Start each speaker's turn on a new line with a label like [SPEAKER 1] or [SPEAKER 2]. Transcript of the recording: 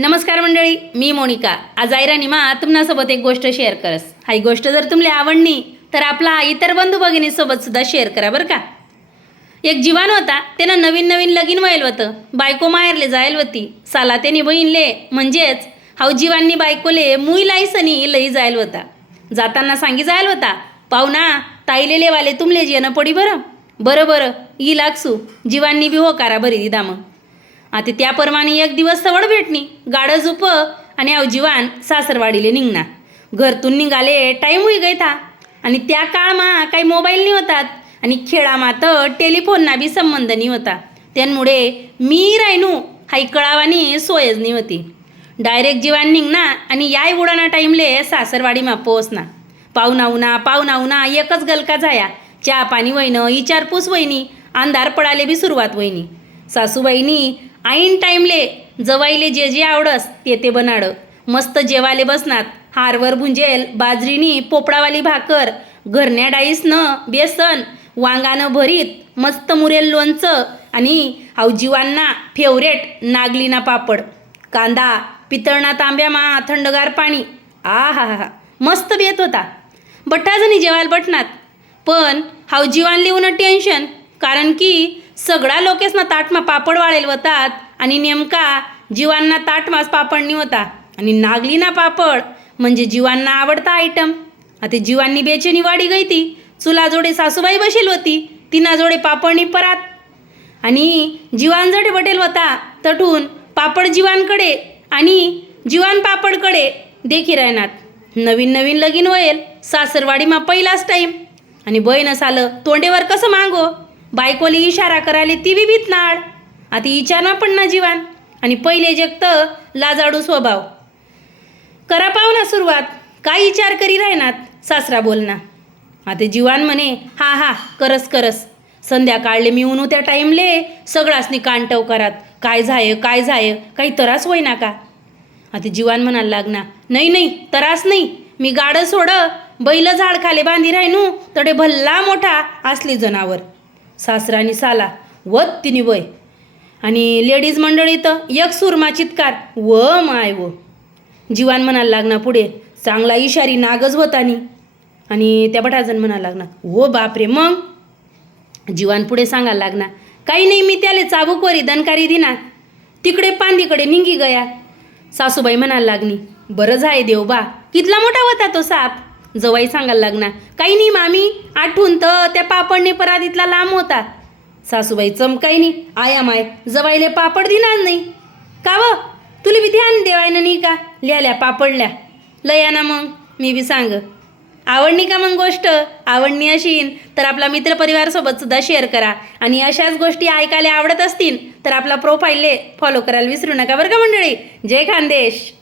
[SPEAKER 1] नमस्कार मंडळी मी मोनिका. आज आयरा निमा एक गोष्ट शेअर करस. हा ही गोष्ट जर तुमले आवडली तर आपला इतर बंधू भगिनीसोबत सुद्धा शेअर करा बरं का. एक जीवान होता त्यानं नवीन नवीन लगीन व्हायल होतं. बायको माहेरले जायल होती. साला त्याने बहीणले म्हणजेच हाव जीवांनी बायकोले मुई लाईसनी लई जायल होता. जाताना सांगी जायल होता पाहुणा ताईले लेवाले तुमले जेणं पडी बरं? बरं बरं ई लागसू जीवांनी बी हो करा बरी दिदा मग आता त्याप्रमाणे एक दिवस सवड भेटणी. गाडं झुप आणि अवजीवान सासरवाडीले निघणार घरतून निघाले टाईम होई गयता आणि त्या काळमा काही मोबाईल नाही होतात. आणि खेळामा तर टेलिफोनना बी संबंध नाही होता. त्यामुळे मी रायनू हाई कळावानी सोयच नाही होती. डायरेक्ट जीवान निघना आणि याय उडाना टाईमले सासरवाडीमा पोहोचना. पाहुणा उना पाहुणा एकच गलका झाया. चहा पाणी वहिनं इचारपूस वहिनी अंधार पडाले बी सुरुवात वहिनी. सासूबाईनी ऐन टाईमले जवाईले जे जे आवडस ते ते बनाड. मस्त जेवाले बसनात. हारवर भुंजेल बाजरीनी पोपडावाली भाकर घरण्या डाईसनं बेसन वांगानं भरीत मस्त मुरेल लोणचं आणि हावजीवांना फेवरेट नागलीना पापड. कांदा पितळना तांब्यामा थंडगार पाणी. आ हा हा मस्त बेत होता. बट्टाजणी जेवायला बटनात. पण हावजीवान लिहून टेन्शन कारण की सगळ्या लोकेसना ताटमा पापड वाळेल वतात आणि नेमका जीवांना ताटमास पापडनी होता. आणि नागलीना पापड म्हणजे जीवांना आवडता आयटम आता जीवांनी बेचेनी वाढी गई ती चुला जोडे सासूबाई बसेल होती. तिना जोडे पापडनी परात. आणि जीवांजडे बटेल होता. तठून पापड जीवांकडे आणि जीवान पापडकडे देखी राहणार नवीन नवीन लगीन होईल सासरवाडीमा पहिलाच टाईम आणि बहीण आलं तोंडेवर कसं मागो? बायकोली इशारा करायले ती बी भीतनाड आता इचारना पण ना जीवान आणि पहिले जगत लाजाडू स्वभाव. करा पाव ना सुरुवात. काय विचार करी राहणार सासरा बोलना. आता जीवान म्हणे हा हा करस करस. संध्याकाळले मी उनू त्या टाईमले सगळासनी कांटव करात. काय झाय काय झाय काही त्रास होईना का? आता जीवान म्हणायला लागना नाही नाही त्रास नाही. मी गाडं सोड बैल झाड खाले बांधी राहिनू तडे भल्ला मोठा असली जनावर. सासरानी साला वत तिने वय. आणि लेडीज मंडळी तर एक सुरमा चित्कार व माय व. जीवान म्हणायला लागना पुढे चांगला इशारी नागज होतानी आणि त्या बटाजन म्हणायला लागना हो बापरे मग? जीवान पुढे सांगायला लागना काही नाही मी त्याले चाबूकवरी दनकारी दिना तिकडे पांदीकडे निंगी गया. सासूबाई म्हणायला लागनी बरं जाय देव बा कितला मोठा होता तो साप? जवाई सांगायला लागना काही नाही मामी आठवून तर त्या पापडने परातीतला लांब होता. सासूबाई चमकाई नाही. आया माय जवाईले पापड दिनार नाही. का व? तुला बी ध्यान देवायनं नाही का? लिहाल्या पापडल्या. लया मग मी बी सांग. आवडणी का मग गोष्ट? आवडणी अशीन तर आपला मित्रपरिवारसोबत सुद्धा शेअर करा. आणि अशाच गोष्टी ऐकायला आवडत असतील तर आपला प्रोफाईलले फॉलो करायला विसरू नका बरं का मंडळी? जय खानदेश.